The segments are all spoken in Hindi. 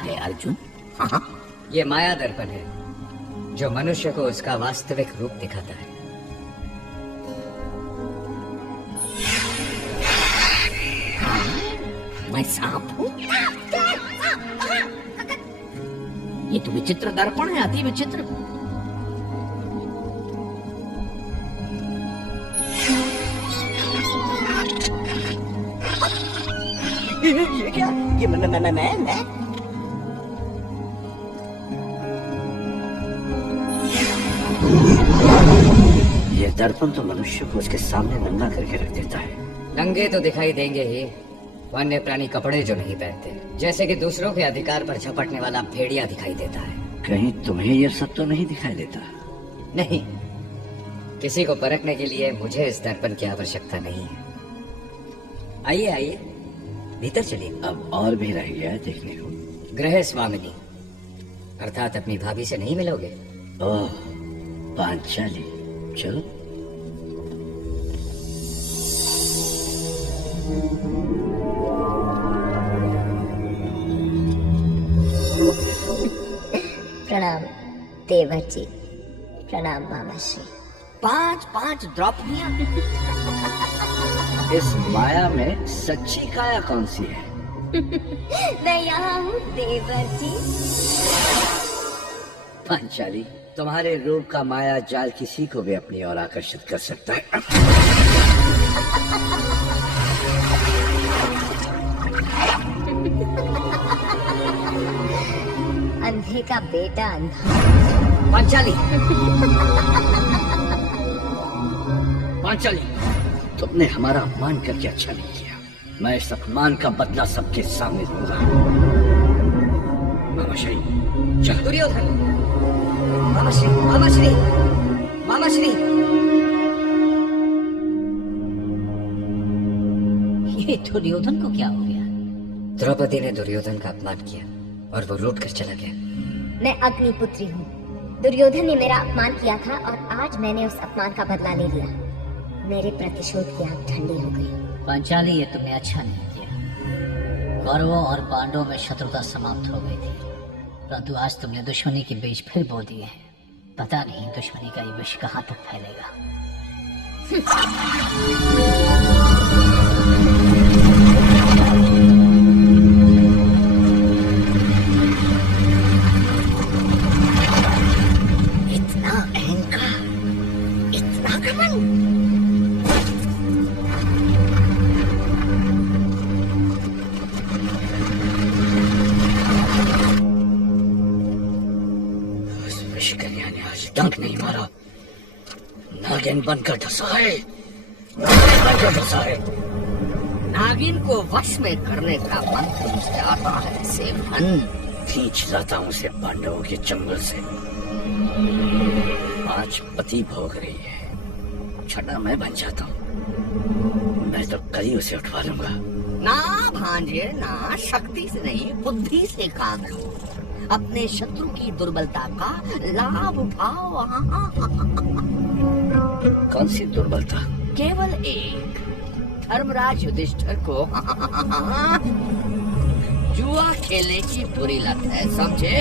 है अर्जुन? हाँ, ये माया दर्पण है जो मनुष्य को उसका वास्तविक रूप दिखाता है। मैं सांप हूँ? ये तो विचित्र दर्पण है, अति विचित्र। ये क्या? ये मैं? ये दर्पण तो मनुष्य को उसके सामने नंगा करके रख देता है। नंगे तो दिखाई देंगे ही, वन्य प्राणी कपड़े जो नहीं पहनते, जैसे कि दूसरों के अधिकार पर झपटने वाला भेड़िया दिखाई देता है। कहीं तुम्हें यह सब तो नहीं दिखाई देता? नहीं, किसी को परखने के लिए मुझे इस दर्पण की आवश्यकता नहीं है। आइए आइए, भीतर चलिए। अब और भी रह गया है देखने को। गृह स्वामिनी अर्थात अपनी भाभी से नहीं मिलोगे? ओह, पांचाली, चलो। प्रणाम देवर जी, प्रणाम मामाश्री। 5 द्रौपदियां। इस माया में सच्ची काया कौन सी है? मैं यहाँ हूँ देवर जी। पांचाली, तुम्हारे रूप का माया जाल किसी को भी अपनी ओर आकर्षित कर सकता है। अंधे का बेटा अंधा। पांचाली, पांचाली, तुमने हमारा अपमान करके अच्छा नहीं किया। मैं इस अपमान का बदला सबके सामने लूंगा। मामाश्री, चलो। दुर्योधन, मामाश्री, मामाश्री, मामाश्री। ये दुर्योधन को क्या हो गया? द्रौपदी ने दुर्योधन का अपमान किया और वो लौट कर चला गया। मैं अग्निपुत्री हूँ। दुर्योधन ने मेरा अपमान किया था और आज मैंने उस अपमान का बदला ले लिया। मेरे प्रतिशोध की आग ठंडी हो गई। पांचाली, ये तुमने अच्छा नहीं किया। कौरवों और पांडवों में शत्रुता समाप्त हो गई थी, परंतु आज तुमने दुश्मनी के बीज फिर बो दिए हैं। पता नहीं दुश्मनी का ये विष कहाँ तक फैलेगा। इतना अहंकार, इतना घमंड। डंक नहीं मारा, नागिन बनकर धसा है, नागिन बनकर धसा है। नागिन को वश में करने का मंत्र मुझे आता है सेवन। खींच लाता हूँ उसे पांडवों के जंगल से। 5 पति भोग रही है, छठा मैं बन जाता हूँ। मैं तो कल ही उसे उठवा लूंगा। ना भांजे ना, शक्ति से नहीं बुद्धि से काम लो। अपने शत्रु की दुर्बलता का लाभ उठाओ। कौन सी दुर्बलता? केवल एक, धर्मराज युधिष्ठिर को जुआ खेलने की बुरी लत है, समझे?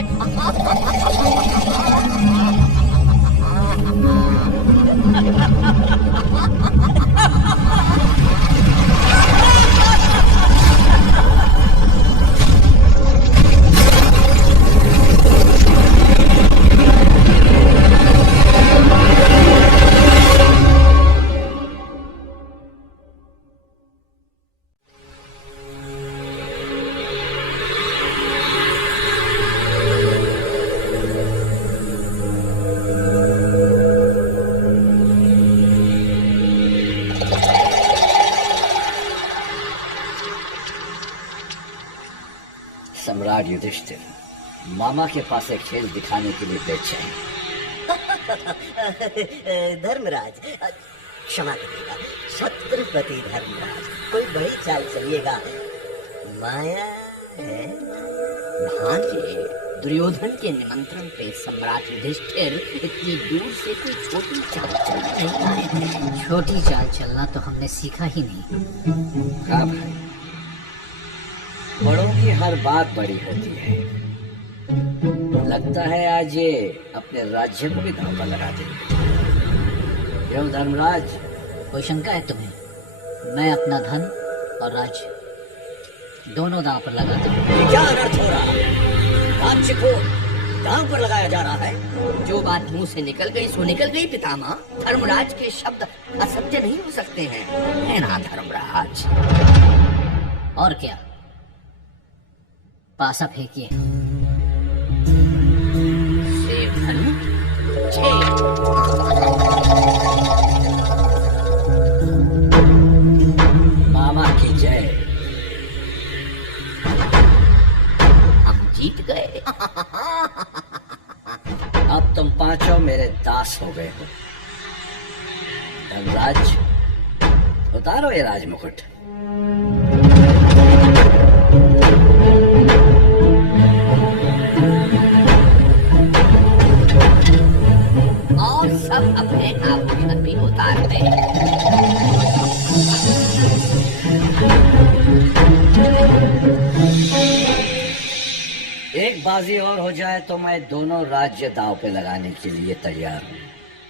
सम्राट युधिष्ठिर मामा के पास एक खेल दिखाने के लिए बेचैन। धर्मराज, क्षमा करिएगा, छत्रपति धर्मराज, कोई बड़ी चाल चलिएगा। माया है। भांजे, दुर्योधन के निमंत्रण पे सम्राट युधिष्ठिर इतनी दूर से कोई छोटी चाल चलना नहीं आए। छोटी चाल चलना तो हमने सीखा ही नहीं। हाँ भाई, बड़ों की हर बात बड़ी होती है, लगता है आज ये अपने राज्य को भी दांव पर लगा देंगे। क्यों धर्मराज? कोई शंका है तुम्हें? मैं अपना धन और राज्य दोनों दांव पर लगाता हूँ। ये क्या अनर्थ हो रहा है? राज्य को दांव पर लगाया जा रहा है। जो बात मुंह से निकल गई सो निकल गई पितामह। धर्मराज के शब्द असत्य नहीं हो सकते हैं, है ना धर्मराज? और क्या? पासा फेंकिए। सेव धनु छे। मामा की जय। हम जीत गए। अब तुम पांचों मेरे दास हो गए हो। धनराज, उतारो ये राजमुकुट। और सब अपने आभूषण भी उतार दे। एक बाजी और हो जाए तो मैं दोनों राज्य दांव पे लगाने के लिए तैयार हूँ।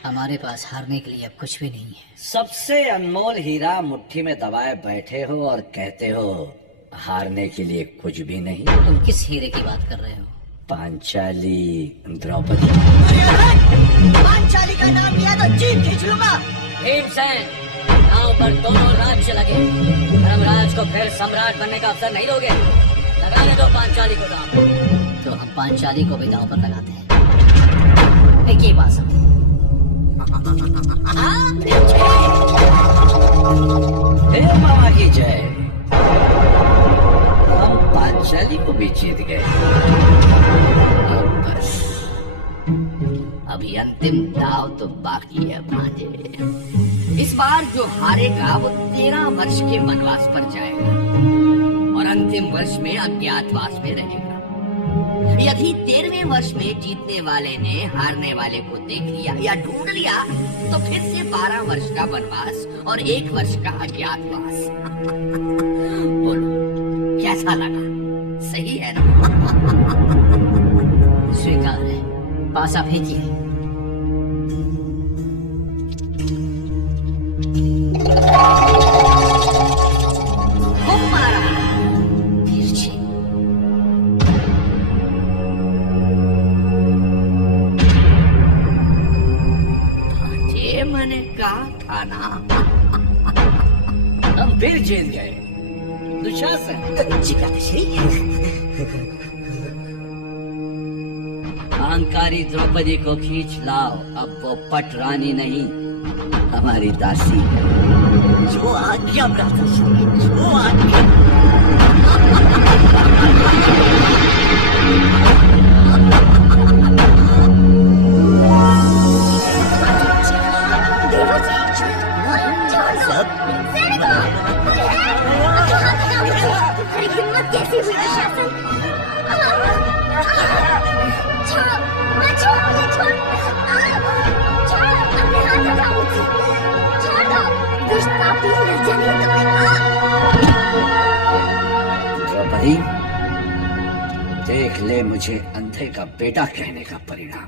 हमारे पास हारने के लिए अब कुछ भी नहीं है। सबसे अनमोल हीरा मुट्ठी में दबाए बैठे हो और कहते हो हारने के लिए कुछ भी नहीं। तुम किस हीरे की बात कर रहे हो? पांचाली द्रौपदी। पांचाली का नाम लिया तो जीभ खींच लूंगा। भीमसेन, दांव पर दोनों राज्य लगे। धर्मराज को फिर सम्राट बनने का अवसर नहीं दोगे। लगाने दो पांचाली को दांव। तो हम पांचाली को भी दांव पर लगाते हैं। एक ही बात समझो। हे मामा की जय। हम पांचाली को भी जीत गए। अब बस अभी अंतिम दाव तो बाकी है भांजे। इस बार जो हारेगा वो 13 वर्ष के वनवास पर जाएगा और अंतिम वर्ष में अज्ञातवास में रहेगा। यदि 13वें वर्ष में जीतने वाले ने हारने वाले को देख लिया या ढूंढ लिया तो फिर से 12 वर्ष का वनवास और 1 वर्ष का अज्ञातवास। बोलो कैसा लगा? सही है ना? स्वीकार है। पासा फेंकिए। खूब मारा। तिरछी। भांजे मैंने कहा था ना। हम फिर जीत गए। दुशासन, जिज्ञासी अहंकारी द्रौपदी को खींच लाओ। अब वो पट रानी नहीं, हमारी दासी है। जो आज्ञा भ्राताश्री, जो आज्ञा। हिम्मत कैसी हुई दुशासन? छोड़ो, मत छोड़ो मुझे, छोड़। छोड़ो, अपने हाथ हटाओ मुझसे। छोड़ दो, दुष्ट पापी लज्जा नहीं तुम्हें। द्रौपदी, देख ले मुझे अंधे का बेटा कहने का परिणाम।